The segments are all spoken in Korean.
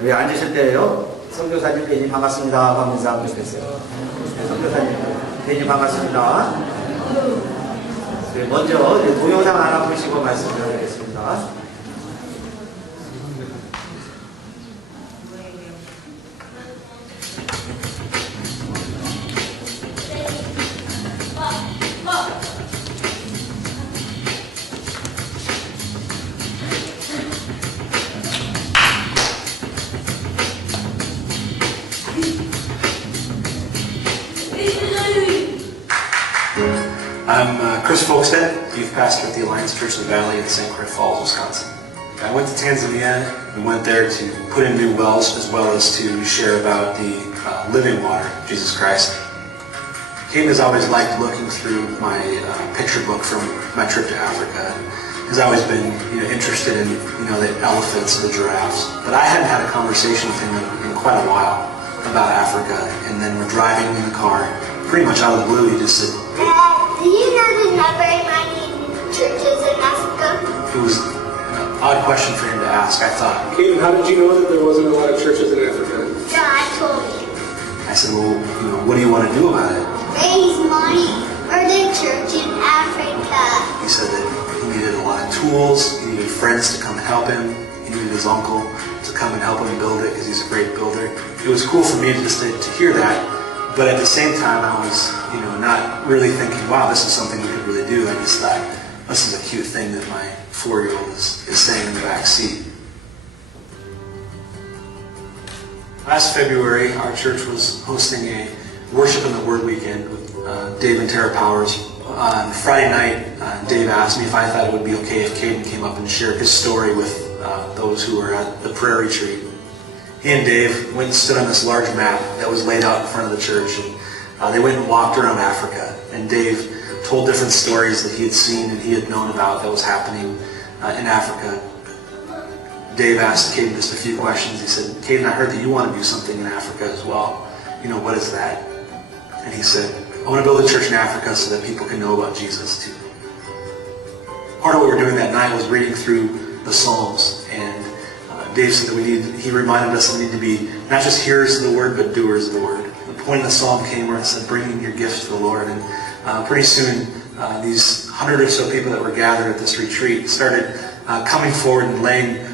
여기 앉으실 때요, 선교사님 대님 반갑습니다 하면서 하면 좋겠어요. 네, 선교사님 대님 반갑습니다. 네, 먼저 동영상 하나 보시고 말씀드리겠습니다. I'm Chris Folkstead, youth pastor at the Alliance Church of the Valley in St. Croix Falls, Wisconsin. I went to Tanzania. We went there to put in new wells as well as to share about the living water, Jesus Christ. Caden has always liked looking through my picture book from my trip to Africa. He's always been interested in the elephants and the giraffes. But I hadn't had a conversation with him in quite a while about Africa. And then we're driving in the car, pretty much out of the blue, he just said, Do you know there's not very many churches in Africa? it was an odd question for him to ask, I thought. Caden, how did you know that there wasn't a lot of churches in Africa? God told me. I said, well, what do you want to do about it? Raise money for the church in Africa. He said that he needed a lot of tools, he needed friends to come and help him, he needed his uncle to come and help him build it because he's a great builder. It was cool for me just to hear that, but at the same time I was not really thinking, wow, this is something we could really do. I just thought, this is a cute thing that my 4-year-old is saying in the back seat. Last February, our church was hosting a Worship in the Word weekend with Dave and Tara Powers. On Friday night, Dave asked me if I thought it would be okay if Caden came up and shared his story with those who were at the prayer retreat. He and Dave went and stood on this large map that was laid out in front of the church, and they went and walked around Africa. And Dave told different stories that he had seen and he had known about that was happening in Africa. Dave asked Caden just a few questions. He said, Caden, I heard that you want to do something in Africa as well. What is that? And he said, I want to build a church in Africa so that people can know about Jesus too. Part of what we were doing that night was reading through the Psalms, and Dave said that he reminded us that we need to be not just hearers of the word, but doers of the word. The point of the psalm came where it said, bringing your gifts to the Lord. And pretty soon, these 100 or so people that were gathered at this retreat started coming forward and laying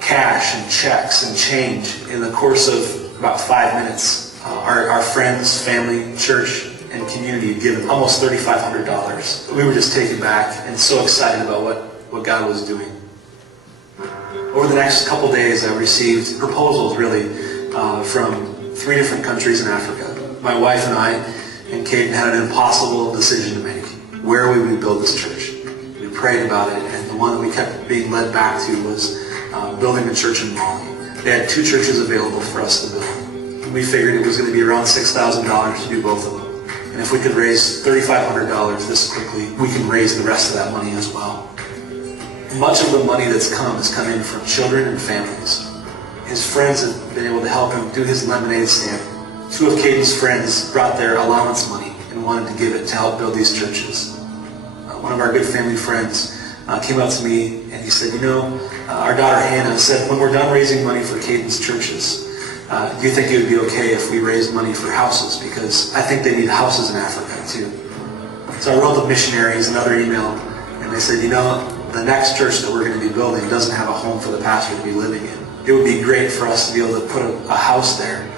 cash and checks and change in the course of about 5 minutes. Our friends, family, church, and community had given almost $3,500. We were just taken back and so excited about what God was doing. Over the next couple days, I received proposals really from 3 different countries in Africa. My wife and I and Caden had an impossible decision to make. Where we would build this church. We prayed about it, and the one that we kept being led back to was building a church in Mali. They had 2 churches available for us to build. We figured it was going to be around $6,000 to do both of them. And if we could raise $3,500 this quickly, we can raise the rest of that money as well. Much of the money that's come has come in from children and families. His friends have been able to help him do his lemonade stand. 2 of Caden's friends brought their allowance money and wanted to give it to help build these churches. One of our good family friends came up to me and he said, our daughter Hannah said, when we're done raising money for Caden's churches, do you think it would be okay if we raised money for houses? Because I think they need houses in Africa too. So I wrote the missionaries another email, and they said, the next church that we're going to be building doesn't have a home for the pastor to be living in. It would be great for us to be able to put a house there.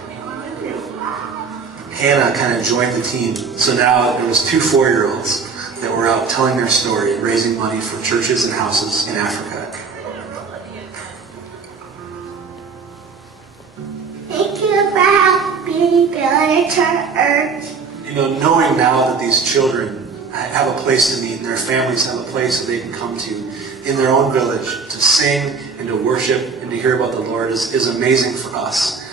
Hannah kind of joined the team. So now there was 2 4-year-olds that were out telling their story and raising money for churches and houses in Africa. Thank you for helping me build a church. Knowing now that these children have a place to meet and their families have a place that they can come to in their own village to sing and to worship and to hear about the Lord is amazing for us.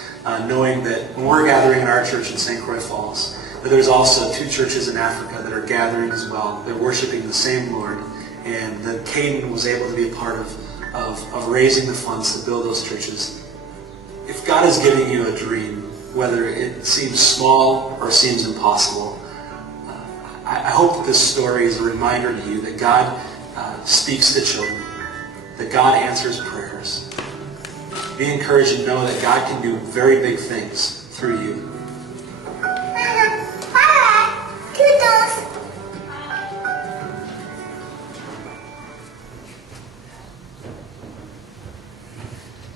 Knowing that when we're gathering in our church in St. Croix Falls, that there's also 2 churches in Africa that are gathering as well. They're worshiping the same Lord, and that Caden was able to be a part of raising the funds to build those churches. If God is giving you a dream, whether it seems small or seems impossible, I hope that this story is a reminder to you that God speaks to children, that God answers prayers. be encouraged and know that God can do very big things through you. Toodles.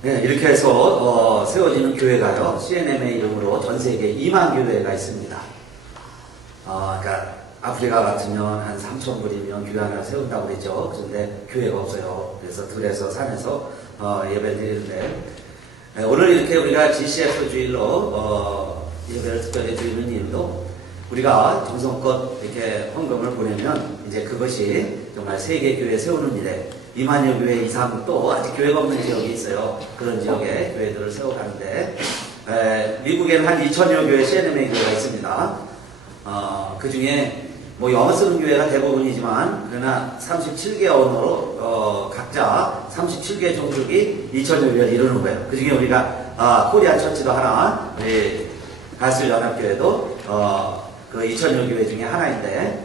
네, 이렇게 해서 세워지는 교회가요, CNM의 이름으로 전 세계에 2만 교회가 있습니다. 그러니까 아프리카 같으면 한 3천 그리면 교회 하나 세운다고 그랬죠. 그런데 교회가 없어요. 그래서 들에서 산에서 예배 드리는데, 오늘 이렇게 우리가 GCF 주일로 예배를 특별히 드리는 이유도 우리가 정성껏 이렇게 헌금을 보내면 이제 그것이 정말 세계 교회 세우는 일에 2만여 교회 이상 또 아직 교회가 없는 지역이 있어요. 그런 지역에 교회들을 세워가는데, 미국에는 한 2천여 교회 CNM의 교회가 있습니다. 그 중에 뭐 영어 쓰는 교회가 대부분이지만, 그러나 37개 언어로 각자 37개 종족이 2천여 교회를 이루는 거예요. 그 중에 우리가 코리안 처치도 하나, 우리 가수연합교회도 그 2천여 교회 중에 하나인데,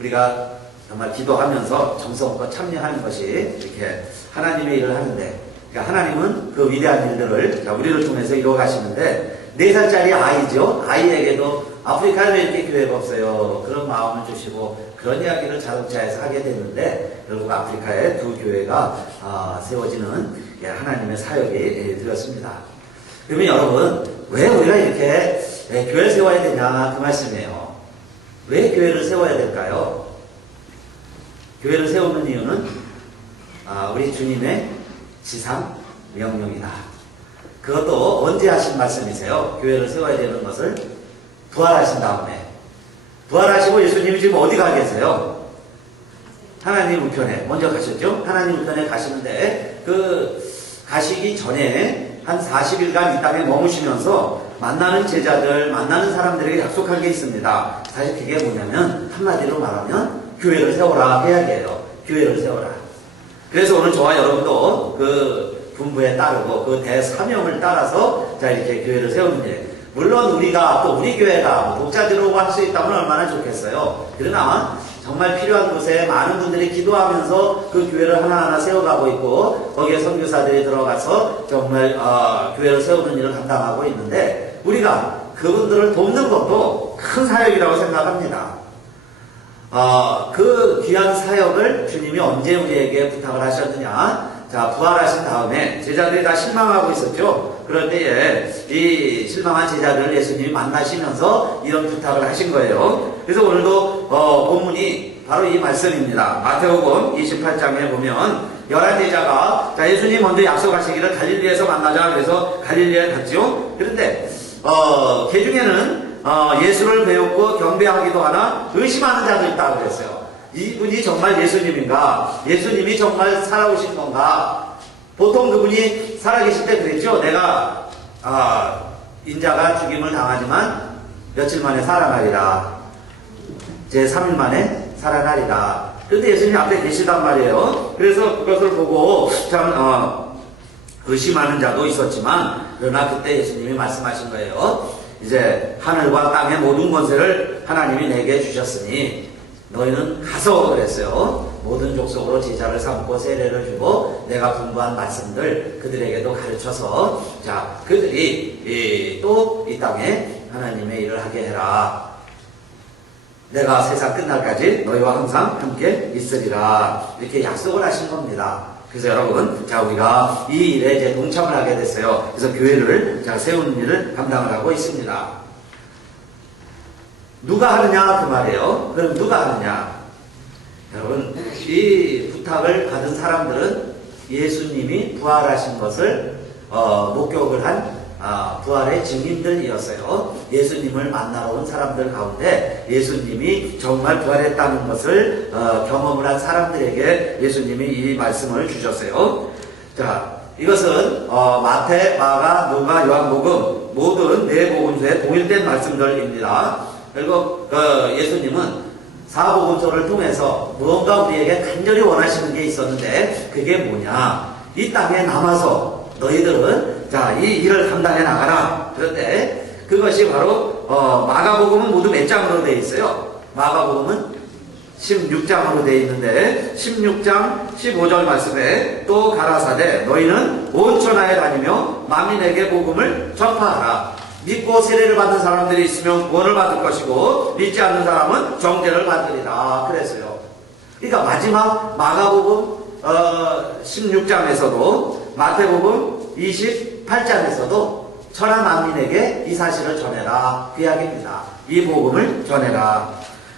우리가 정말 기도하면서 정성껏 참여하는 것이 이렇게 하나님의 일을 하는데, 그러니까 하나님은 그 위대한 일들을 우리를 통해서 이루어가시는데, 4살짜리 아이죠. 아이에게도 아프리카에 왜 이렇게 교회가 없어요? 그런 마음을 주시고 그런 이야기를 자동차에서 하게 됐는데, 결국 아프리카에 두 교회가 세워지는 하나님의 사역이 되었습니다. 그러면 여러분, 왜 우리가 이렇게 교회를 세워야 되냐, 그 말씀이에요. 왜 교회를 세워야 될까요? 교회를 세우는 이유는 우리 주님의 지상 명령이다. 그것도 언제 하신 말씀이세요? 교회를 세워야 되는 것을 부활하신 다음에. 부활하시고 예수님이 지금 어디 가 계세요? 하나님 우편에 먼저 가셨죠? 하나님 우편에 가시는데, 그 가시기 전에 한 40일간 이 땅에 머무시면서 만나는 제자들, 만나는 사람들에게 약속한 게 있습니다. 사실 그게 뭐냐면, 한마디로 말하면 교회를 세워라 이야기예요. 교회를 세워라. 그래서 오늘 저와 여러분도 그 분부에 따르고 그 대사명을 따라서 자 이렇게 교회를 세우는 일. 물론 우리가 또 우리 교회가 독자들로 할 수 있다면 얼마나 좋겠어요. 그러나 정말 필요한 곳에 많은 분들이 기도하면서 그 교회를 하나하나 세워가고 있고, 거기에 선교사들이 들어가서 정말 교회를 세우는 일을 감당하고 있는데, 우리가 그분들을 돕는 것도 큰 사역이라고 생각합니다. 그 귀한 사역을 주님이 언제 우리에게 부탁을 하셨느냐? 자, 부활하신 다음에 제자들이 다 실망하고 있었죠. 그럴 때에 이 실망한 제자들을 예수님이 만나시면서 이런 부탁을 하신 거예요. 그래서 오늘도 본문이 바로 이 말씀입니다. 마태복음 28장에 보면 11제자가 자, 예수님 먼저 약속하시기를 갈릴리에서 만나자. 그래서 갈릴리에 갔죠. 그런데 그 중에는 예수를 배웠고 경배하기도 하나 의심하는 자도 있다고 그랬어요. 이분이 정말 예수님인가? 예수님이 정말 살아오신 건가? 보통 그분이 살아계실 때 그랬죠. 내가 인자가 죽임을 당하지만 며칠 만에 살아나리라. 제 3일 만에 살아나리라. 그런데 예수님 앞에 계시단 말이에요. 그래서 그것을 보고 참 의심하는 자도 있었지만, 그러나 그때 예수님이 말씀하신 거예요. 이제 하늘과 땅의 모든 권세를 하나님이 내게 주셨으니 너희는 가서 그랬어요. 모든 족속으로 제자를 삼고 세례를 주고 내가 분부한 말씀들 그들에게도 가르쳐서 자 그들이 또 이 땅에 하나님의 일을 하게 해라. 내가 세상 끝날까지 너희와 항상 함께 있으리라. 이렇게 약속을 하신 겁니다. 그래서 여러분, 자 우리가 이 일에 이제 동참을 하게 됐어요. 그래서 교회를 자 세우는 일을 감당을 하고 있습니다. 누가 하느냐 그 말이에요. 그럼 누가 하느냐? 여러분, 이 부탁을 받은 사람들은 예수님이 부활하신 것을 목격을 한 부활의 증인들이었어요. 예수님을 만나러 온 사람들 가운데 예수님이 정말 부활했다는 것을 경험을 한 사람들에게 예수님이 이 말씀을 주셨어요. 자, 이것은 마태, 마가, 누가, 요한복음 모든 네 복음서에 동일된 말씀들입니다. 그리고 예수님은 사복음서를 통해서 무언가 우리에게 간절히 원하시는 게 있었는데 그게 뭐냐? 이 땅에 남아서 너희들은 자 이 일을 감당해 나가라. 그런데 그것이 바로 마가복음은 모두 몇 장으로 되어 있어요? 마가복음은 16장으로 되어 있는데 16장 15절 말씀에 또 가라사대 너희는 온 천하에 다니며 만민에게 복음을 전파하라. 믿고 세례를 받는 사람들이 있으면 구원을 받을 것이고 믿지 않는 사람은 정죄를 받으리라 그랬어요. 그러니까 마지막 마가복음 16장에서도 마태복음 28장에서도 천하 만민에게 이 사실을 전해라 그 이야기입니다. 이 복음을 전해라.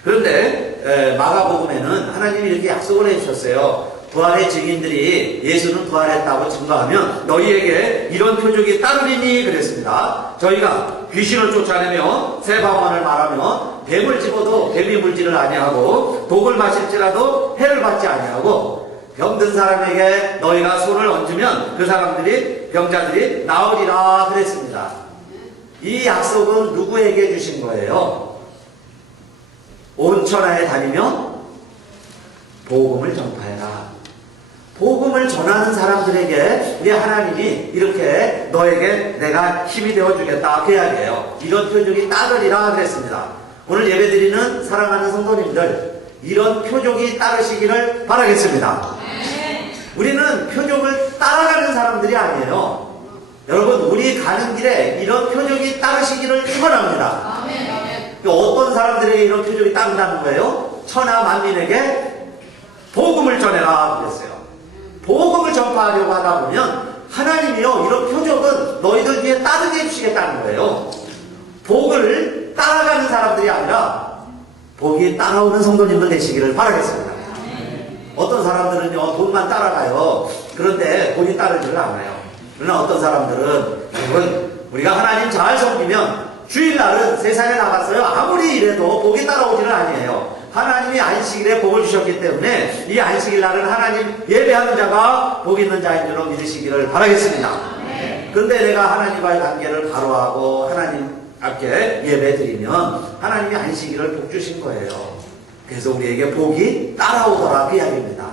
그런데 마가복음에는 하나님이 이렇게 약속을 해주셨어요. 부활의 증인들이 예수는 부활했다고 증거하면 너희에게 이런 표적이 따르리니 그랬습니다. 저희가 귀신을 쫓아내며 새 방언을 말하며 뱀을 집어도 뱀이 물지를 아니하고 독을 마실지라도 해를 받지 아니하고 병든 사람에게 너희가 손을 얹으면 그 사람들이 병자들이 나으리라 그랬습니다. 이 약속은 누구에게 주신 거예요? 온 천하에 다니며 복음을 전파해라. 복음을 전하는 사람들에게 우리 하나님이 이렇게 너에게 내가 힘이 되어주겠다 그 이야기예요. 이런 표적이 따르리라 그랬습니다. 오늘 예배드리는 사랑하는 성도님들 이런 표적이 따르시기를 바라겠습니다. 우리는 표적을 따라가는 사람들이 아니에요. 여러분 우리 가는 길에 이런 표적이 따르시기를 축원합니다. 어떤 사람들에게 이런 표적이 따른다는 거예요? 천하 만민에게 복음을 전해라 그랬어요. 복음을 전파하려고 하다 보면 하나님이요 이런 표적은 너희들 위해 따르게 해주시겠다는 거예요. 복을 따라가는 사람들이 아니라 복이 따라오는 성도님들 되시기를 바라겠습니다. 어떤 사람들은요 복만 따라가요. 그런데 복이 따르지를 않아요. 그러나 어떤 사람들은 여러분 우리가 하나님 잘 섬기면 주일날은 세상에 나갔어요. 아무리 이래도 복이 따라오지는 아니에요. 하나님이 안식일에 복을 주셨기 때문에 이 안식일 날은 하나님 예배하는 자가 복 있는 자인 줄로 믿으시기를 바라겠습니다. 그런데 내가 하나님과의 관계를 바로하고 하나님 앞에 예배 드리면 하나님이 안식일을 복 주신 거예요. 그래서 우리에게 복이 따라오더라 그 이야기입니다.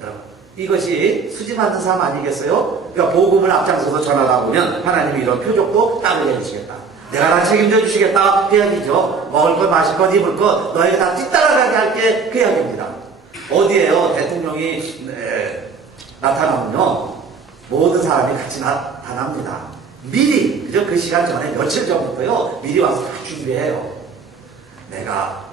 여러분 이것이 수지 받는 삶 아니겠어요? 그러니까 복음을 앞장서서 전하다 보면 하나님이 이런 표적도 따르게 해주시겠다. 내가 다 책임져 주시겠다 그 이야기죠. 먹을 것 마실 것 입을 것 너희가 다 뒤따라가게 할게 그 이야기입니다. 어디에요 대통령이 나타나면요 모든 사람이 같이 나타납니다. 미리 그저 그 시간 전에 며칠 전부터요 미리 와서 다 준비해요. 내가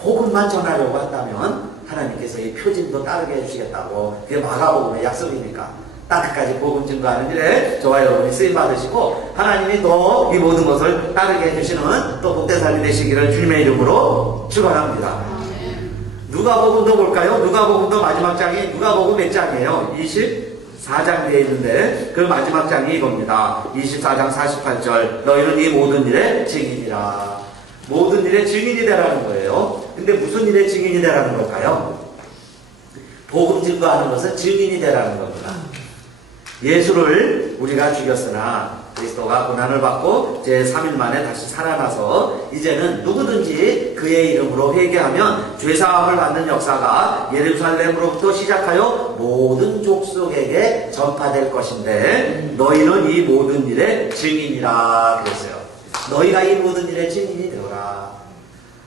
복음만 전하려고 한다면 하나님께서 이 표징도 따르게 해주시겠다고 그게 마가복음의 약속이니까 땅끝까지 복음 증거하는 일에 저와 여러분이 쓰임받으시고 하나님이 또 이 모든 것을 따르게 해주시는 또 복된 삶이 되시기를 주님의 이름으로 축원합니다. 누가복음도 볼까요? 누가복음도 마지막 장이 누가복음 몇 장이에요? 24장 되어 있는데 그 마지막 장이 이겁니다. 24장 48절 너희는 이 모든 일의 증인이라. 모든 일의 증인이 되라는 거예요. 근데 무슨 일의 증인이 되라는 걸까요? 복음 증거하는 것은 증인이 되라는 겁니다. 예수를 우리가 죽였으나 그리스도가 고난을 받고 제3일 만에 다시 살아나서 이제는 누구든지 그의 이름으로 회개하면 죄사함을 받는 역사가 예루살렘으로부터 시작하여 모든 족속에게 전파될 것인데 너희는 이 모든 일의 증인이라 그랬어요. 너희가 이 모든 일의 증인이 되어라.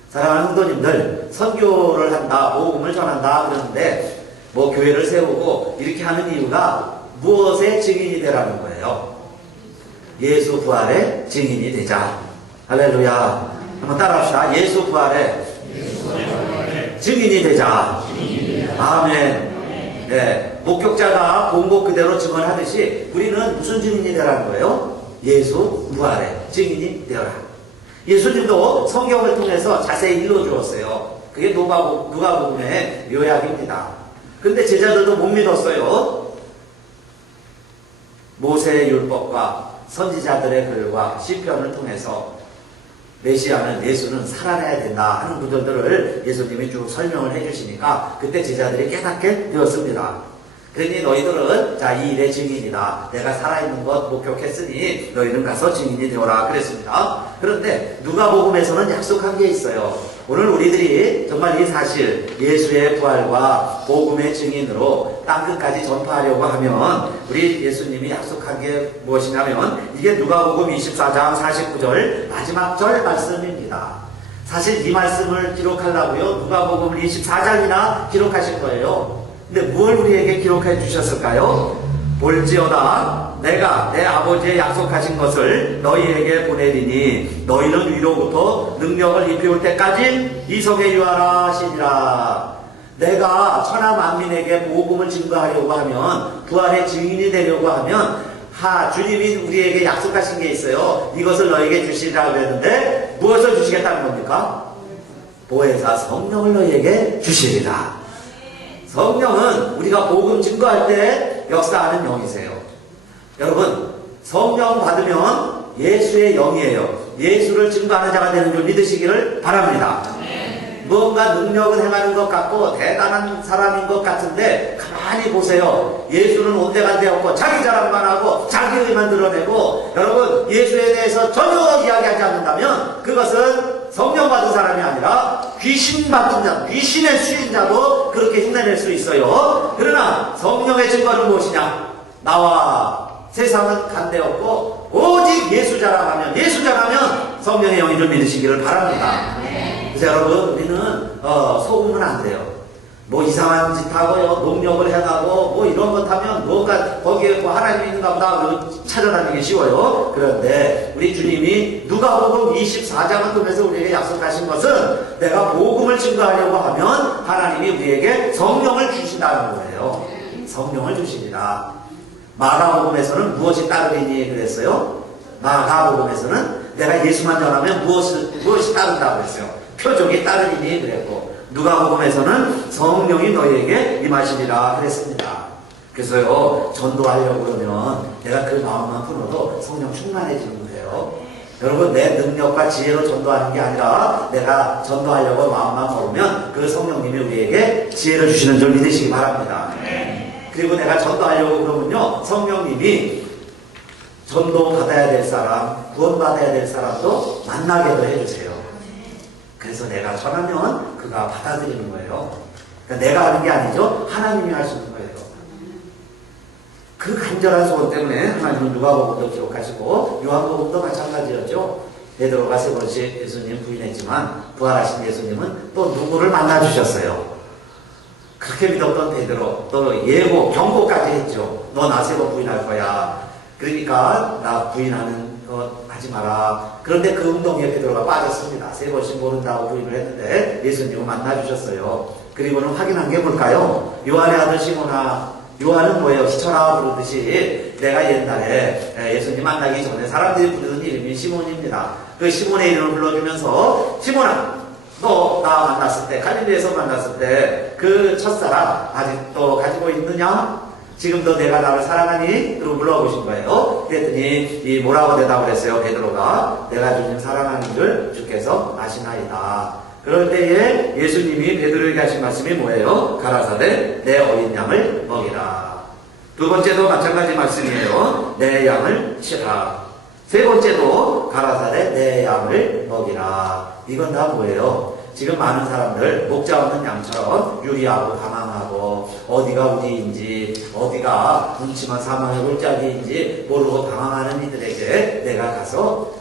사랑하는 성도님들 선교를 한다 복음을 전한다 그러는데 뭐 교회를 세우고 이렇게 하는 이유가 무엇의 증인이 되라는 거예요? 예수 부활의 증인이 되자. 할렐루야. 한번 따라합시다. 예수 부활의 증인이 되자. 아멘. 네. 목격자가 본 것 그대로 증언하듯이 우리는 무슨 증인이 되라는 거예요? 예수 부활의 증인이 되어라. 예수님도 성경을 통해서 자세히 일러주었어요. 그게 누가복음의 요약입니다. 근데 제자들도 못 믿었어요. 모세의 율법과 선지자들의 글과 시편을 통해서 메시아는 예수는 살아나야 된다 하는 구절들을 예수님이 쭉 설명을 해주시니까 그때 제자들이 깨닫게 되었습니다. 그러니 너희들은 자 이 일의 증인이다. 내가 살아있는 것 목격했으니 너희는 가서 증인이 되어라 그랬습니다. 그런데 누가복음에서는 약속한 게 있어요. 오늘 우리들이 정말 이 사실 예수의 부활과 복음의 증인으로 땅끝까지 전파하려고 하면 우리 예수님이 약속한 게 무엇이냐면 이게 누가복음 24장 49절 마지막 절 말씀입니다. 사실 이 말씀을 기록하려고요. 누가복음 24장이나 기록하신 거예요. 근데 뭘 우리에게 기록해 주셨을까요? 볼지어다 내가 내 아버지의 약속하신 것을 너희에게 보내리니 너희는 위로부터 능력을 입혀올 때까지 이석에 유하라 하시니라. 내가 천하 만민에게 복음을 증거하려고 하면 부활의 증인이 되려고 하면 주님이 우리에게 약속하신 게 있어요. 이것을 너에게 주시리라 그랬는데 무엇을 주시겠다는 겁니까? 보혜사 성령을 너희에게 주시리라. 성령은 우리가 복음 증거할 때 역사하는 영이세요. 여러분, 성령 받으면 예수의 영이에요. 예수를 증거하는 자가 되는 줄 믿으시기를 바랍니다. 무언가 능력을 행하는 것 같고 대단한 사람인 것 같은데 가만히 보세요. 예수는 온데간데 없고 자기 자랑만 하고 자기 의만 드러내고, 여러분 예수에 대해서 전혀 이야기하지 않는다면 그것은 성령 받은 사람이 아니라 귀신 받은 자, 귀신의 수인자도 그렇게 흉내낼 수 있어요. 그러나 성령의 증거는 무엇이냐? 나와 세상은 간대없고 오직 예수 자랑하면, 예수 자랑하면 성령의 영이 좀 믿으시기를 바랍니다. 그래서 여러분, 우리는 속으면 안 돼요. 뭐 이상한 짓 하고요, 농력을 해가고 뭐 이런 것 하면 뭔가 거기에 뭐 하나님이 있는가 보다 찾아다니기 쉬워요. 그런데 우리 주님이 누가복음 24장을 통해서 우리에게 약속하신 것은 내가 복음을 증거하려고 하면 하나님이 우리에게 성령을 주신다는 거예요. 성령을 주시리라. 마가복음에서는 무엇이 따르리니 그랬어요? 마가복음에서는 내가 예수만 전하면 무엇이 따른다고 했어요? 표적이 따르리니 그랬고, 누가복음에서는 성령이 너희에게 임하시리라 그랬습니다. 그래서요, 전도하려고 그러면 내가 그 마음만 풀어도 성령 충만해지는 거예요. 여러분, 내 능력과 지혜로 전도하는 게 아니라 내가 전도하려고 마음만 먹으면 그 성령님이 우리에게 지혜를 주시는 줄 믿으시기 바랍니다. 그리고 내가 전도하려고 그러면요, 성령님이 전도 받아야 될 사람, 구원 받아야 될 사람도 만나게도 해주세요. 그래서 내가 전하면 그가 받아들이는 거예요. 그러니까 내가 하는 게 아니죠. 하나님이 하시는 거예요. 그 간절한 소원 때문에 하나님은 누가복음도 기록하시고 요한복음도 마찬가지였죠. 베드로가 세 번씩 예수님 부인했지만 부활하신 예수님은 또 누구를 만나주셨어요. 그렇게 믿었던 베드로 또 예고 경고까지 했죠. 너 나 세 번 부인할 거야. 그러니까 나 부인하는 것 하지 마라. 그런데 그 웅덩이에 베드로가 빠졌습니다. 세 번씩 모른다고 부인을 했는데 예수님은 만나주셨어요. 그리고는 확인한 게 뭘까요? 요한의 아들 시몬아, 요한은 뭐예요? 시쳐라 부르듯이 내가 옛날에 예수님 만나기 전에 사람들이 부르던 이름이 시몬입니다. 그 시몬의 이름을 불러주면서 시몬아, 너 나 만났을 때, 갈릴리에서 만났을 때 그 첫사랑 아직도 가지고 있느냐? 지금도 내가 나를 사랑하니? 그러고 물어보신 거예요. 그랬더니 이 뭐라고 대답을 했어요? 베드로가 내가 주님 사랑하는 줄 주께서 아시나이다. 그럴 때에 예수님이 베드로에게 하신 말씀이 뭐예요? 가라사대 내 어린 양을 먹이라. 두 번째도 마찬가지 말씀이에요. 내 양을 치라. 세 번째도 가라사대 내 양을 먹이라. 이건 다 뭐예요? 지금 많은 사람들 목자 없는 양처럼 유리하고 방황하고 어디가 어디인지 어디가 분침한 사망의 골짜기인지 모르고 방황하는 이들에게 내가 가서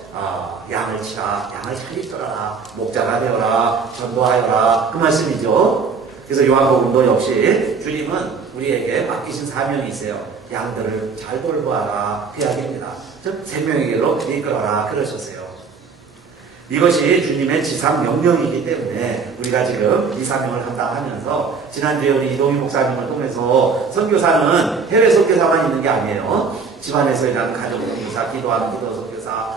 양을 치라, 양을 잘 입더라, 목자가 되어라, 전도하여라, 그 말씀이죠. 그래서 요한복음도 역시 주님은 우리에게 맡기신 사명이 있어요. 양들을 잘 돌보아라, 그 이야기입니다. 즉 생명의 길로 이끌어라 그러셨어요. 이것이 주님의 지상 명령이기 때문에 우리가 지금 이 사명을 감당하면서, 지난주에 우리 이동희 목사님을 통해서 선교사는 해외 선교사만 있는 게 아니에요. 집안에서 일하는 가족 선교사, 기도하는 기도 선교사,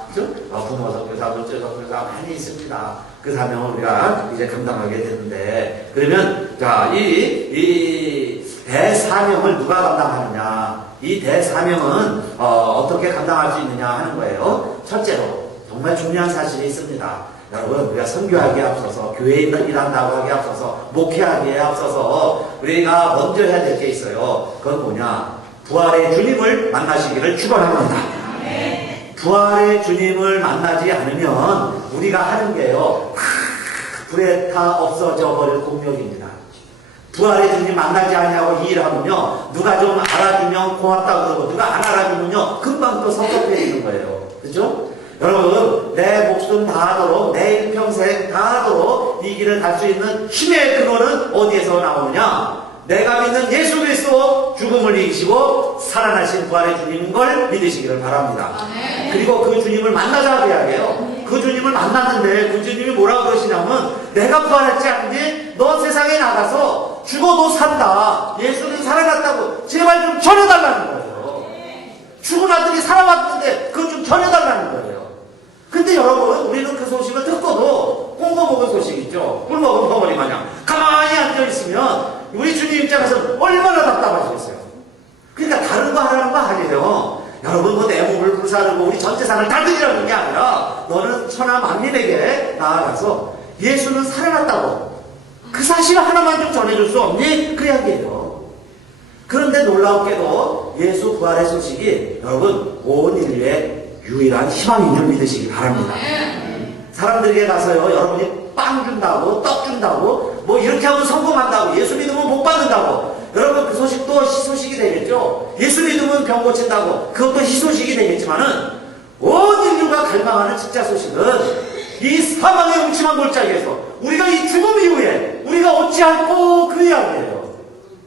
부모 선교사, 둘째 선교사 많이 있습니다. 그 사명을 우리가 이제 감당하게 되는데, 그러면 자, 이 대사명을 누가 감당하느냐? 이 대사명은 어떻게 감당할 수 있느냐 하는 거예요. 첫째로 정말 중요한 사실이 있습니다. 여러분, 우리가 선교하기에 앞서서, 교회에 일한다고 하기에 앞서서, 목회하기에 앞서서 우리가 먼저 해야 될 게 있어요. 그건 뭐냐? 부활의 주님을 만나시기를 축원합니다. 부활의 주님을 만나지 않으면 우리가 하는 게요, 불에 타 없어져 버릴 공력입니다. 부활의 주님 만나지 않냐고 이 일하면요, 누가 좀 알아주면 고맙다고 그러고, 누가 안 알아주면요, 금방 또 섭섭해지는 거예요. 그죠? 여러분, 내 목숨 다하도록, 내 일평생 다하도록 있는 힘의 근원은 어디에서 나오느냐? 내가 믿는 예수 그리스도 죽음을 이기시고 살아나신 부활의 주님인 걸 믿으시기를 바랍니다. 그리고 그 주님을 만나자 이야기해요. 그 주님을 만났는데 그 주님이 뭐라고 그러시냐면 내가 부활했지 않니? 너 세상에 나가서 죽어도 산다. 예수는 살아났다고 제발 좀 전해달라는 거예요. 죽어났더니 살아왔는데 그걸 좀 전해달라는 거예요. 근데 여러분 우리는 그 소식을 듣고도 꽁고 먹은 소식 있죠. 꿀 먹은 덩어리 마냥 가만히 앉아있으면 우리 주님 입장에서 얼마나 답답하시겠어요. 그러니까 다른 거 하라는 거 아니에요. 여러분 뭐 내 몸을 불사르고 우리 전 재산을 다 드리라는 게 아니라 너는 천하 만민에게 나아가서 예수는 살아났다고 그 사실 하나만 좀 전해줄 수 없니? 그 이야기예요. 그런데 놀라웠게도 예수 부활의 소식이 여러분 온 인류의 유일한 희망인 줄 믿으시기 바랍니다. 사람들에게 가서요 여러분이 빵 준다고 떡 준다고 뭐 이렇게 하면 성공한다고 예수 믿으면 복 받는다고 여러분 그 소식도 희소식이 되겠죠. 예수 믿으면 병 고친다고 그것도 희소식이 되겠지만은 온 인류가 갈망하는 진짜 소식은 이 사망의 음침한 골짜기에서 우리가 이 죽음 이후에 우리가 어찌할꼬 그 이야기예요.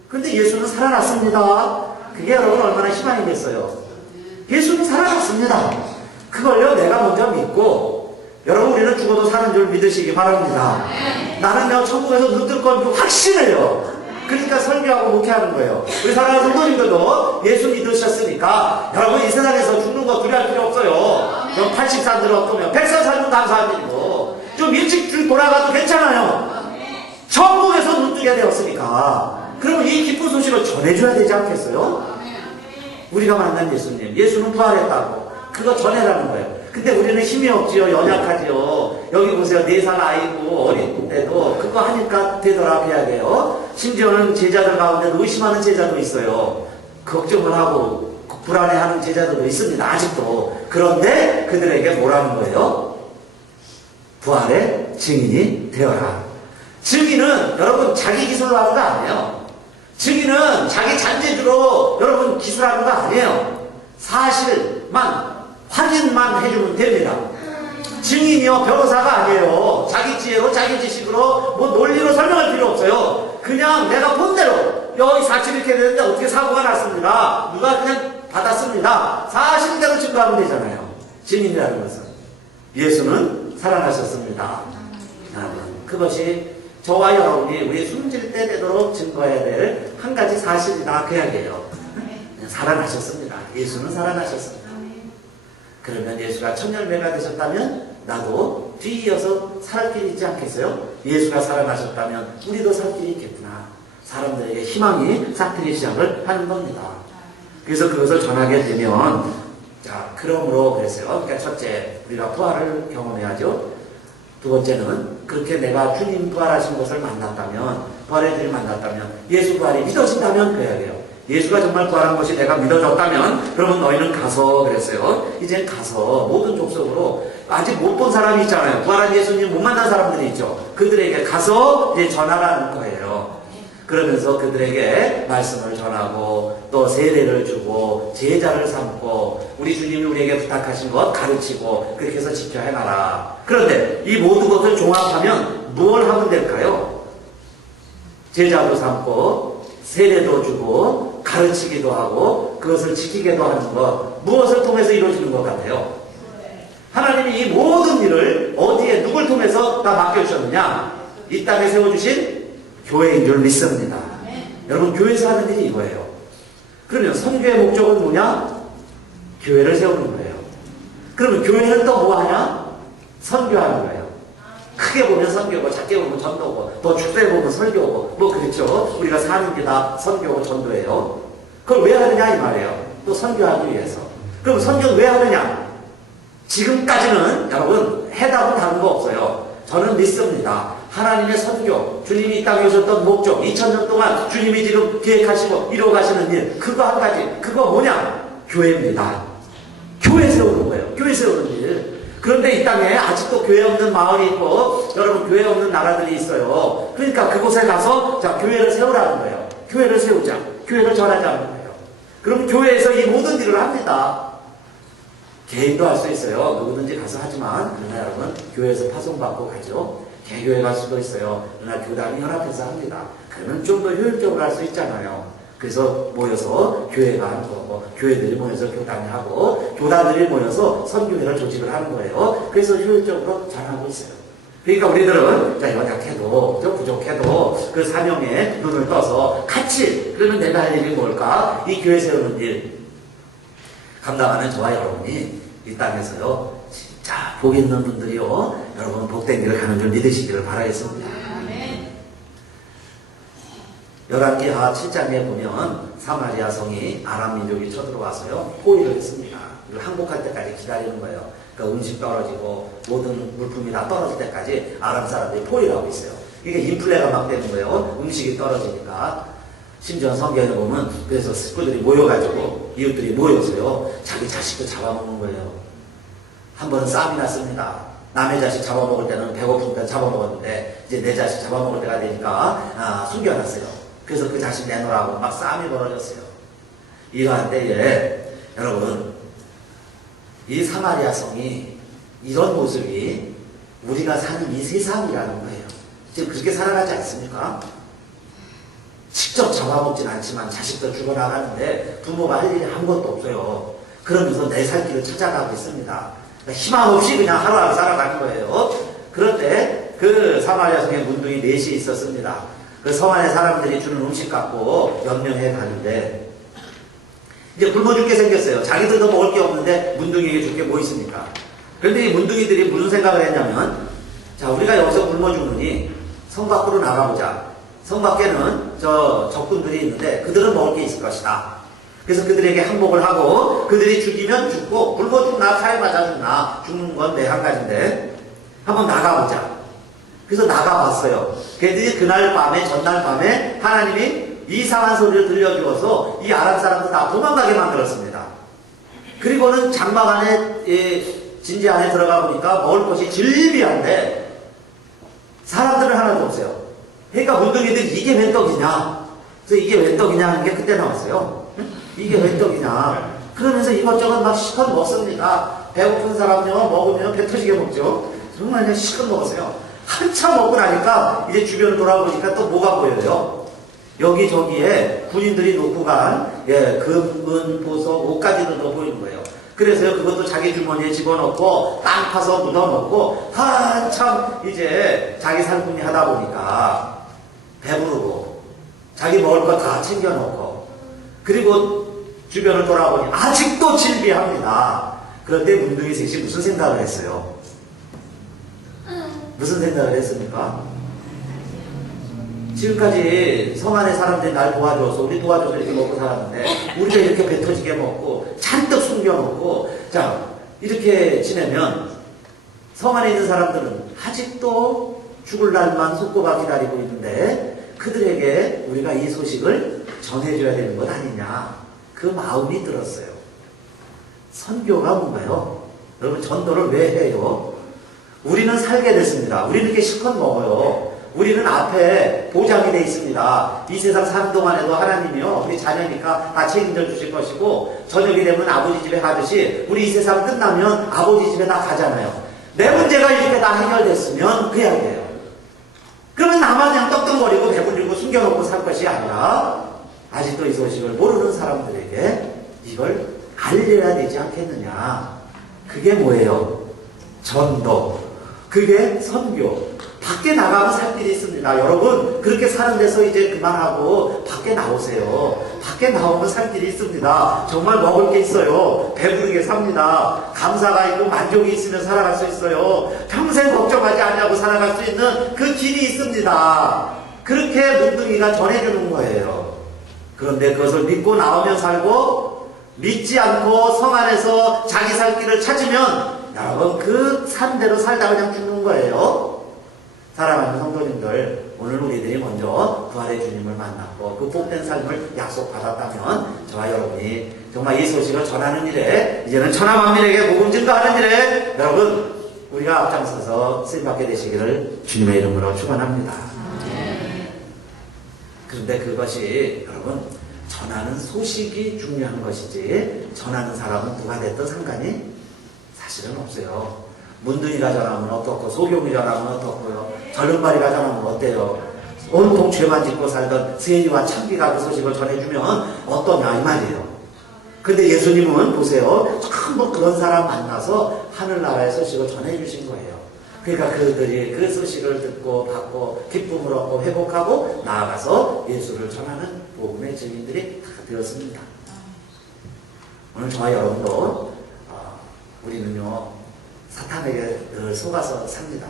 근데 예수는 살아났습니다. 그게 여러분 얼마나 희망이겠어요. 예수는 살아났습니다. 그걸요 내가 먼저 믿고 여러분 우리는 죽어도 사는 줄 믿으시기 바랍니다. 나는요 천국에서 눈 뜰 건 확신해요. 그러니까 설교하고 목회하는 거예요. 우리 사랑하는 성도님들도 예수 믿으셨으니까 여러분 이 세상에서 죽는 거 두려워할 필요 없어요. 80살들 어떠면 100살 살면 감사한 일이고 좀 일찍 돌아가도 괜찮아요. 천국에서 눈 뜨게 되었으니까 그러면 이 기쁜 소식을 전해줘야 되지 않겠어요? 우리가 만난 예수님, 예수는 부활했다고 그거 전해라는 거예요. 근데 우리는 힘이 없지요. 연약하지요. 여기 보세요. 4살 아이고 어린데도 그거 하니까 되더라 이야기예요. 심지어는 제자들 가운데 의심하는 제자도 있어요. 걱정을 하고 불안해하는 제자들도 있습니다. 아직도. 그런데 그들에게 뭐라는 거예요? 부활의 증인이 되어라. 증인은 여러분 자기 기술로 하는 거 아니에요. 증인은 자기 잔재주로 여러분 기술하는 거 아니에요. 사실만 확인만 해주면 됩니다. 증인이요 변호사가 아니에요. 자기 지혜로 자기 지식으로 뭐 논리로 설명할 필요 없어요. 그냥 내가 본 대로 여기 사실 이렇게 되는데 어떻게 사고가 났습니다. 누가 그냥 받았습니다. 사실대로 증거하면 되잖아요. 증인이라는 것은 예수는 살아나셨습니다. 그것이 저와 여러분이 우리 숨질 때 되도록 증거해야 될 한 가지 사실이다 그 이야기예요. 살아나셨습니다. 예수는 살아나셨습니다. 그러면 예수가 첫 열매가 되셨다면 나도 뒤이어서 살 길이 있지 않겠어요? 예수가 살아나셨다면 우리도 살 길이 있겠구나. 사람들에게 희망이 싹트기 시작을 하는 겁니다. 그래서 그것을 전하게 되면 자 그러므로 그랬어요. 그러니까 첫째 우리가 부활을 경험해야죠. 두 번째는 그렇게 내가 주님 부활하신 것을 만났다면 부활의 주님 만났다면 예수 부활이 믿어진다면 그 이야기예요. 예수가 정말 부활한 것이 내가 믿어졌다면 그러면 너희는 가서 그랬어요. 이제 가서 모든 족속으로 아직 못 본 사람이 있잖아요. 부활한 예수님 못 만난 사람들이 있죠. 그들에게 가서 이제 전하라는 거예요. 그러면서 그들에게 말씀을 전하고 또 세례를 주고 제자를 삼고 우리 주님이 우리에게 부탁하신 것 가르치고 그렇게 해서 지켜 행하라. 그런데 이 모든 것을 종합하면 뭘 하면 될까요? 제자도 삼고 세례도 주고 가르치기도 하고 그것을 지키게도 하는 것 무엇을 통해서 이루어지는 것 같아요? 하나님이 이 모든 일을 어디에 누굴 통해서 다 맡겨주셨느냐? 이 땅에 세워주신 교회인 줄 믿습니다. 여러분 교회에서 하는 일이 이거예요. 그러면 선교의 목적은 뭐냐? 교회를 세우는 거예요. 그러면 교회는 또 뭐하냐? 선교하는 거예요. 크게 보면 선교고 작게 보면 전도고 더 축소해 보면 설교고 뭐 그렇죠. 우리가 사는 게 다 선교고 전도예요. 그걸 왜 하느냐 이 말이에요. 또 선교하기 위해서. 그럼 선교는 왜 하느냐? 지금까지는 여러분 해답은 다른 거 없어요. 저는 믿습니다. 하나님의 선교, 주님이 이 땅에 오셨던 목적, 2000년 동안 주님이 지금 계획하시고 이루어가시는 일, 그거 한 가지, 그거 뭐냐? 교회입니다. 교회 세우는 거예요. 교회 세우는 일. 그런데 이 땅에 아직도 교회 없는 마을이 있고 여러분 교회 없는 나라들이 있어요. 그러니까 그곳에 가서 자 교회를 세우라는 거예요. 교회를 세우자. 교회를 전하자는 거예요. 그럼 교회에서 이 모든 일을 합니다. 개인도 할 수 있어요. 누구든지 가서 하지만 그러나 여러분 교회에서 파송받고 가죠. 개교회 갈 수도 있어요. 그러나 교단이 연합해서 합니다. 그러면 좀 더 효율적으로 할 수 있잖아요. 그래서 모여서 교회가 하는 거고, 교회들이 모여서 교단이 하고, 교단들이 모여서 선교회를 조직을 하는 거예요. 그래서 효율적으로 잘하고 있어요. 그러니까 우리들은 연약해도 좀 부족해도 그 사명에 눈을 떠서 같이, 그러면 내가 할 일이 뭘까? 이 교회 세우는 일 감당하는 저와 여러분이 이 땅에서요 진짜 복 있는 분들이요 여러분 복된 길을 가는 줄 믿으시기를 바라겠습니다. 열왕기하 7장에 보면 사마리아 성이 아람 민족이 쳐들어와서요 포위를 했습니다. 이걸 항복할 때까지 기다리는 거예요. 그러니까 음식 떨어지고 모든 물품이 다 떨어질 때까지 아람 사람들이 포위를 하고 있어요. 이게 인플레가 막 되는 거예요. 음식이 떨어지니까. 심지어 성경에 보면 그래서 식구들이 모여가지고 이웃들이 모여서요 자기 자식도 잡아먹는 거예요. 한 번은 싸움이 났습니다. 남의 자식 잡아먹을 때는 배고플 때 잡아먹었는데 이제 내 자식 잡아먹을 때가 되니까 숨겨놨어요. 그래서 그 자식 내놓으라고 막 싸움이 벌어졌어요. 이러한 때에 여러분 이 사마리아 성이 이런 모습이 우리가 사는 이 세상이라는 거예요. 지금 그렇게 살아가지 않습니까? 직접 잡아먹진 않지만 자식도 죽어나가는데 부모가 할 일이 아무것도 없어요. 그러면서 내 살 길을 찾아가고 있습니다. 그러니까 희망 없이 그냥 하루하루 살아가는 거예요. 그런데 그 사마리아 성에 문둥이 넷이 있었습니다. 그 성 안에 사람들이 주는 음식 갖고 연명해 가는데 이제 굶어 죽게 생겼어요. 자기들도 먹을 게 없는데 문둥이에게 줄 게 뭐 있습니까? 그런데 이 문둥이들이 무슨 생각을 했냐면 자 우리가 여기서 굶어 죽느니 성 밖으로 나가보자. 성 밖에는 저 적군들이 있는데 그들은 먹을 게 있을 것이다. 그래서 그들에게 항복을 하고 그들이 죽이면 죽고 굶어 죽나 칼에 맞아 죽나 죽는 건 내 한 가지인데 한번 나가보자. 그래서 나가봤어요. 그들이 그날 밤에 전날 밤에 하나님이 이상한 소리를 들려주어서 이 아람 사람들 다 도망가게 만들었습니다. 그리고는 장막 안에 진지 안에 들어가 보니까 먹을 것이 질비한데 사람들은 하나도 없어요. 그러니까 문둥이들이 이게 웬 떡이냐? 그래서 이게 웬 떡이냐 하는 게 그때 나왔어요. 이게 웬 떡이냐? 그러면서 이것저것 막 시컷 먹습니다. 배고픈 사람요 먹으면 배 터지게 먹죠. 정말 그냥 시컷 먹었어요. 한참 먹고 나니까 이제 주변을 돌아보니까 또 뭐가 보여요? 여기저기에 군인들이 놓고 간 금, 은, 보석, 옷가지도 보이는 거예요. 그래서요 그것도 자기 주머니에 집어넣고 땅 파서 묻어놓고 한참 이제 자기 살림이 하다 보니까 배부르고 자기 먹을 거 다 챙겨놓고 그리고 주변을 돌아보니 아직도 질비합니다. 그런데 문둥이 셋이 무슨 생각을 했어요? 무슨 생각을 했습니까? 지금까지 성 안에 사람들이 날 도와줘서 우리 도와줘서 이렇게 먹고 살았는데 우리가 이렇게 배 터지게 먹고 잔뜩 숨겨놓고 자 이렇게 지내면 성 안에 있는 사람들은 아직도 죽을 날만 손꼽아 기다리고 있는데 그들에게 우리가 이 소식을 전해줘야 되는 것 아니냐 그 마음이 들었어요. 선교가 뭔가요? 여러분 전도를 왜 해요? 우리는 살게 됐습니다. 우리는 이렇게 실컷 먹어요. 우리는 앞에 보장이 되어 있습니다. 이 세상 사는 동안에도 하나님이요 우리 자녀니까 다 책임져 주실 것이고 저녁이 되면 아버지 집에 가듯이 우리 이 세상 끝나면 아버지 집에 다 가잖아요. 내 문제가 이렇게 다 해결됐으면 그 이야기예요. 그러면 나만 그냥 떡떡거리고 배불리고 숨겨놓고 살 것이 아니라 아직도 이 소식을 모르는 사람들에게 이걸 알려야 되지 않겠느냐. 그게 뭐예요? 전도. 그게 선교. 밖에 나가면 살 길이 있습니다. 여러분 그렇게 사는 데서 이제 그만하고 밖에 나오세요. 밖에 나오면 살 길이 있습니다. 정말 먹을 게 있어요. 배부르게 삽니다. 감사가 있고 만족이 있으면 살아갈 수 있어요. 평생 걱정하지 않냐고 살아갈 수 있는 그 길이 있습니다. 그렇게 문둥이가 전해주는 거예요. 그런데 그것을 믿고 나오면 살고 믿지 않고 성 안에서 자기 살 길을 찾으면 여러분 그 산대로 살다 그냥 죽는 거예요. 사랑하는 성도님들, 오늘 우리들이 먼저 부활의 주님을 만났고 그 복된 삶을 약속받았다면 저와 여러분이 정말 이 소식을 전하는 일에 이제는 천하만민에게 복음 증거하는 일에 여러분 우리가 앞장서서 쓰임받게 되시기를 주님의 이름으로 축원합니다. 그런데 그것이 여러분 전하는 소식이 중요한 것이지 전하는 사람은 누가 됐든 상관이 사실은 없어요. 문둥이가 전하면 어떻고 소경이 전하면 어떻고요. 절름발이가 전하면 어때요? 온통 죄만 짓고 살던 세리와 참비가 그 소식을 전해주면 어떠냐 이 말이에요. 근데 예수님은 보세요. 전부 그런 사람 만나서 하늘나라의 소식을 전해주신 거예요. 그러니까 그들이 그 소식을 듣고 받고 기쁨을 얻고 회복하고 나아가서 예수를 전하는 복음의 증인들이 다 되었습니다. 오늘 저와 여러분도 우리는요 사탄에게 늘 속아서 삽니다.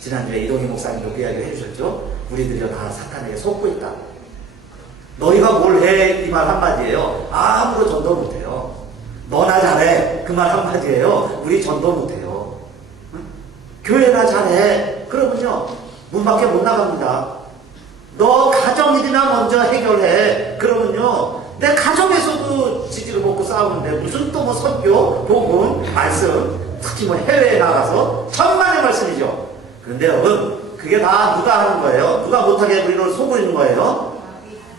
지난주에 이동희 목사님도 그 이야기를 해주셨죠. 우리들이 다 사탄에게 속고 있다. 너희가 뭘 해? 이 말 한마디예요. 아무도 전도 못해요. 너나 잘해. 그 말 한마디예요. 우리 전도 못해요. 응? 교회나 잘해. 그러면요 문 밖에 못 나갑니다. 너 가정일이나 먼저 해결해. 그러면요 내 가정에서도 지지를 먹고 싸우는데 무슨 또 뭐 선교, 복음, 말씀, 특히 뭐 해외에 나가서 천만의 말씀이죠. 그런데 여러분 그게 다 누가 하는 거예요? 누가 못하게 우리를 속이는 거예요?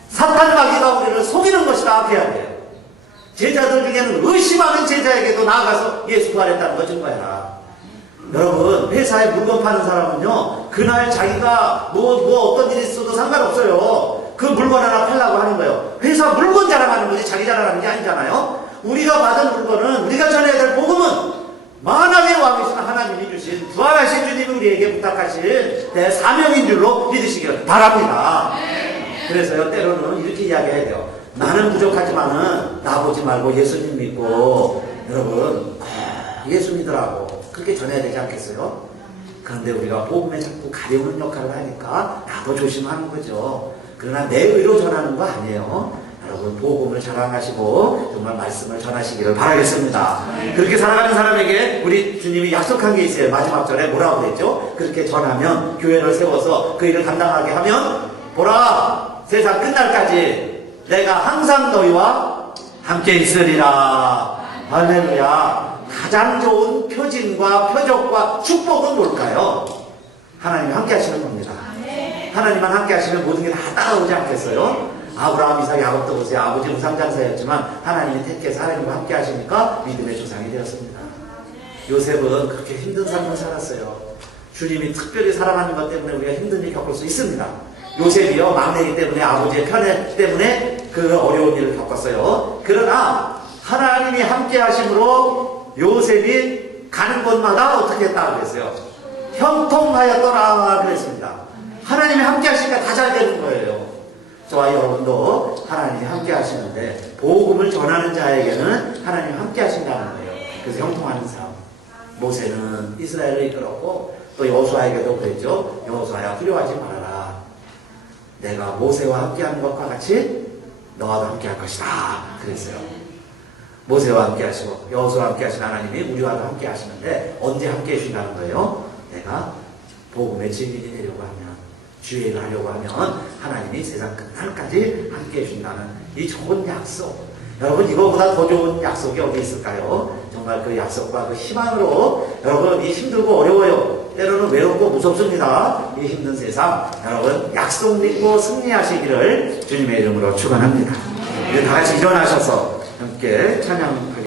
사탄 마귀가 우리를 속이는 것이다 해야 돼요. 제자들 중에는 의심하는 제자에게도 나아가서 예수 구하랬다는 거 증거해라. 여러분 회사에 물건 파는 사람은요 그날 자기가 뭐 어떤 일이 있어도 상관없어요. 그 물건 하나 팔라고 하는 거예요. 회사 물건 자랑하는 거지 자기 자랑하는 게 아니잖아요. 우리가 받은 물건은 우리가 전해야 될 복음은 만왕의 왕이신 하나님이 주신 부활하신 주님이 우리에게 부탁하신 대사명인 줄로 믿으시기를 바랍니다. 그래서요 때로는 이렇게 이야기해야 돼요. 나는 부족하지만은 나보지 말고 예수님 믿고 여러분 예수 믿으라고 그렇게 전해야 되지 않겠어요? 그런데 우리가 복음에 자꾸 가려우는 역할을 하니까 나도 조심하는 거죠. 그러나 내 의로 전하는 거 아니에요. 여러분 복음을 자랑하시고 정말 말씀을 전하시기를 바라겠습니다. 그렇게 살아가는 사람에게 우리 주님이 약속한 게 있어요. 마지막 절에 뭐라고 그랬죠? 그렇게 전하면 교회를 세워서 그 일을 감당하게 하면 보라 세상 끝날까지 내가 항상 너희와 함께 있으리라. 할렐루야. 가장 좋은 표징과 표적과 축복은 뭘까요? 하나님이 함께 하시는 겁니다. 하나님만 함께 하시면 모든 게 다 따라오지 않겠어요? 아브라함, 이삭, 야곱도 보세요. 아버지 우상장사였지만 하나님이 택해서 하나님과 함께 하시니까 믿음의 조상이 되었습니다. 요셉은 그렇게 힘든 삶을 살았어요. 주님이 특별히 사랑하는 것 때문에 우리가 힘든 일 겪을 수 있습니다. 요셉이요 막내이기 때문에 아버지의 편애 때문에 그 어려운 일을 겪었어요. 그러나 하나님이 함께 하심으로 요셉이 가는 곳마다 어떻게 했다고 그랬어요? 형통하였더라 그랬습니다. 하나님이 함께 하시니까 다 잘 되는 거예요. 저와 여러분도 하나님이 함께 하시는데 복음을 전하는 자에게는 하나님이 함께 하신다는 거예요. 그래서 형통하는 삶. 모세는 이스라엘을 이끌었고 또 여호수아에게도 그랬죠. 여호수아야 두려워하지 말아라. 내가 모세와 함께하는 것과 같이 너와도 함께할 것이다 그랬어요. 모세와 함께 하시고 여호수아와 함께 하신 하나님이 우리와도 함께 하시는데 언제 함께 해주신다는 거예요? 내가 복음의 증인이 되려고 하면 주의 일을 하려고 하면 하나님이 세상 끝날까지 함께 해준다는 이 좋은 약속. 여러분 이거보다 더 좋은 약속이 어디 있을까요? 정말 그 약속과 그 희망으로 여러분 이 힘들고 어려워요. 때로는 외롭고 무섭습니다. 이 힘든 세상 여러분 약속 믿고 승리하시기를 주님의 이름으로 축원합니다. 이제 다 같이 일어나셔서 함께 찬양하겠습니다.